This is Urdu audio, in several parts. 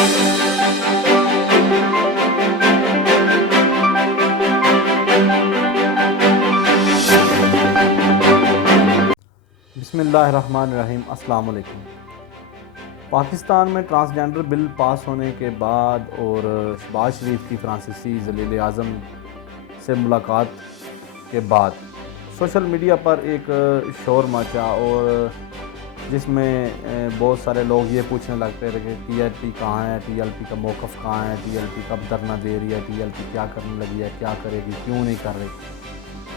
بسم اللہ الرحمن الرحیم۔ السلام علیکم۔ پاکستان میں ٹرانسجنڈر بل پاس ہونے کے بعد اور شہباز شریف کی فرانسیسی ذلیل اعظم سے ملاقات کے بعد سوشل میڈیا پر ایک شور مچا، اور جس میں بہت سارے لوگ یہ پوچھنے لگتے تھے کہ ٹی ایل پی کہاں ہے، ٹی ایل پی کا موقف کہاں ہے، ٹی ایل پی کب دھرنا دے رہی ہے، ٹی ایل پی کیا کرنے لگی ہے، کیا کرے گی، کیوں نہیں کر رہی۔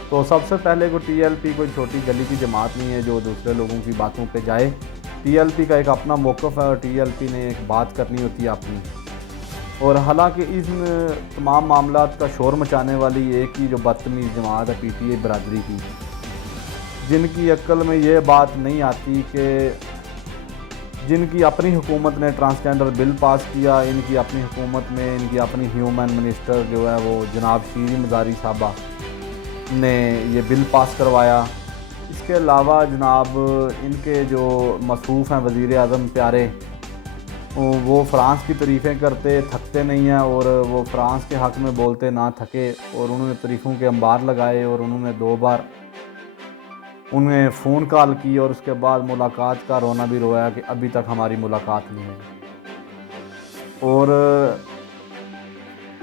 تو سب سے پہلے کو ٹی ایل پی کوئی چھوٹی گلی کی جماعت نہیں ہے جو دوسرے لوگوں کی باتوں پہ جائے۔ ٹی ایل پی کا ایک اپنا موقف ہے، اور ٹی ایل پی نے ایک بات کرنی ہوتی ہے اپنی۔ اور حالانکہ ان تمام معاملات کا شور مچانے والی ایک ہی جو بدتمیز جماعت ہے، پی ٹی آئی برادری کی، جن کی عقل میں یہ بات نہیں آتی کہ جن کی اپنی حکومت نے ٹرانسجنڈر بل پاس کیا، ان کی اپنی حکومت میں ان کی اپنی ہیومن منسٹر جو ہے وہ جناب شیریں مزاری صاحبہ نے یہ بل پاس کروایا۔ اس کے علاوہ جناب ان کے جو مصروف ہیں وزیر اعظم پیارے، وہ فرانس کی تعریفیں کرتے تھکتے نہیں ہیں، اور وہ فرانس کے حق میں بولتے نہ تھکے، اور انہوں نے تعریفوں کے انبار لگائے، اور انہوں نے 2 بار انہیں فون کال کی، اور اس کے بعد ملاقات کا رونا بھی رویا کہ ابھی تک ہماری ملاقات نہیں ہے۔ اور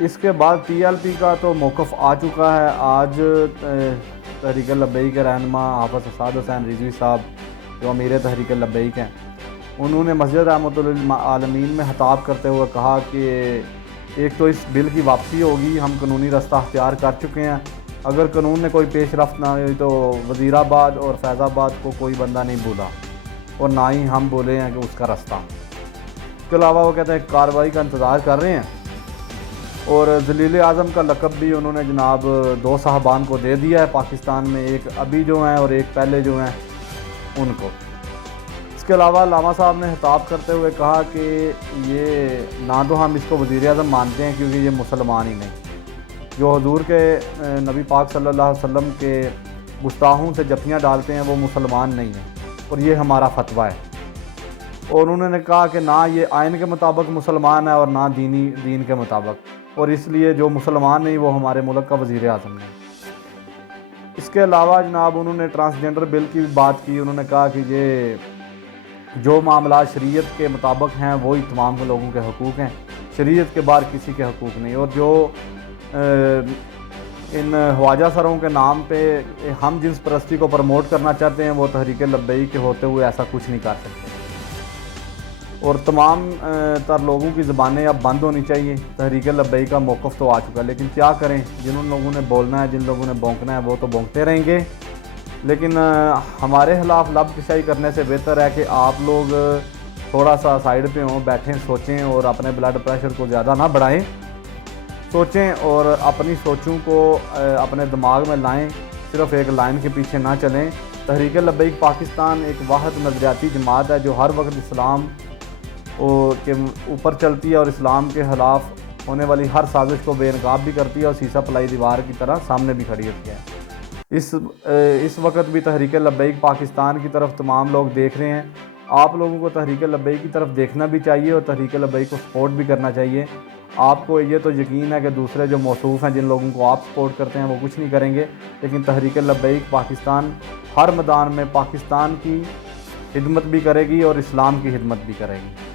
اس کے بعد ٹی ایل پی کا تو موقف آ چکا ہے۔ آج تحریک لبیک کے رہنما حافظ اسعد حسین رضوی صاحب جو امیر تحریک لبیک ہیں، انہوں نے مسجد رحمۃ للعالمین میں خطاب کرتے ہوئے کہا کہ ایک تو اس بل کی واپسی ہوگی، ہم قانونی رستہ اختیار کر چکے ہیں، اگر قانون نے کوئی پیش رفت نہ ہوئی تو وزیر آباد اور فیض آباد کو کوئی بندہ نہیں بولا، اور نہ ہی ہم بولے ہیں کہ اس کا رستہ۔ اس کے علاوہ وہ کہتے ہیں کارروائی کا انتظار کر رہے ہیں، اور ذلیل اعظم کا لقب بھی انہوں نے جناب 2 صاحبان کو دے دیا ہے پاکستان میں، ایک ابھی جو ہیں اور ایک پہلے جو ہیں ان کو۔ اس کے علاوہ علامہ صاحب نے خطاب کرتے ہوئے کہا کہ یہ نہ تو ہم اس کو وزیر اعظم مانتے ہیں کیونکہ یہ مسلمان ہی نہیں، جو حضور کے نبی پاک صلی اللہ علیہ وسلم کے گستاخوں سے جفیاں ڈالتے ہیں وہ مسلمان نہیں ہیں، اور یہ ہمارا فتویٰ ہے۔ اور انہوں نے کہا کہ نہ یہ آئین کے مطابق مسلمان ہے اور نہ دین کے مطابق، اور اس لیے جو مسلمان نہیں وہ ہمارے ملک کا وزیر اعظم نہیں۔ اس کے علاوہ جناب انہوں نے ٹرانسجنڈر بل کی بھی بات کی۔ انہوں نے کہا کہ یہ جو معاملات شریعت کے مطابق ہیں وہی تمام لوگوں کے حقوق ہیں، شریعت کے باہر کسی کے حقوق نہیں، اور جو ان خواجہ سروں کے نام پہ ہم جنس پرستی کو پروموٹ کرنا چاہتے ہیں وہ تحریک لبیک کے ہوتے ہوئے ایسا کچھ نہیں کر سکتے، اور تمام تر لوگوں کی زبانیں اب بند ہونی چاہیے۔ تحریک لبیک کا موقف تو آ چکا ہے، لیکن کیا کریں، جن لوگوں نے بولنا ہے، جن لوگوں نے بونکنا ہے وہ تو بونکتے رہیں گے، لیکن ہمارے خلاف لب کشائی کرنے سے بہتر ہے کہ آپ لوگ تھوڑا سا سائیڈ پہ ہوں، بیٹھیں، سوچیں، اور اپنے بلڈ پریشر کو زیادہ نہ بڑھائیں، سوچیں اور اپنی سوچوں کو اپنے دماغ میں لائیں، صرف ایک لائن کے پیچھے نہ چلیں۔ تحریک لبیک پاکستان ایک واحد نظریاتی جماعت ہے جو ہر وقت اسلام کے اوپر چلتی ہے، اور اسلام کے خلاف ہونے والی ہر سازش کو بے نقاب بھی کرتی ہے، اور سیسا پلائی دیوار کی طرح سامنے بھی کھڑی ہوتی ہے۔ اس وقت بھی تحریک لبیک پاکستان کی طرف تمام لوگ دیکھ رہے ہیں۔ آپ لوگوں کو تحریک لبیک کی طرف دیکھنا بھی چاہیے، اور تحریک لبیک کو سپورٹ بھی کرنا چاہیے۔ آپ کو یہ تو یقین ہے کہ دوسرے جو موصوف ہیں، جن لوگوں کو آپ سپورٹ کرتے ہیں، وہ کچھ نہیں کریں گے، لیکن تحریک لبیک پاکستان ہر میدان میں پاکستان کی خدمت بھی کرے گی اور اسلام کی خدمت بھی کرے گی۔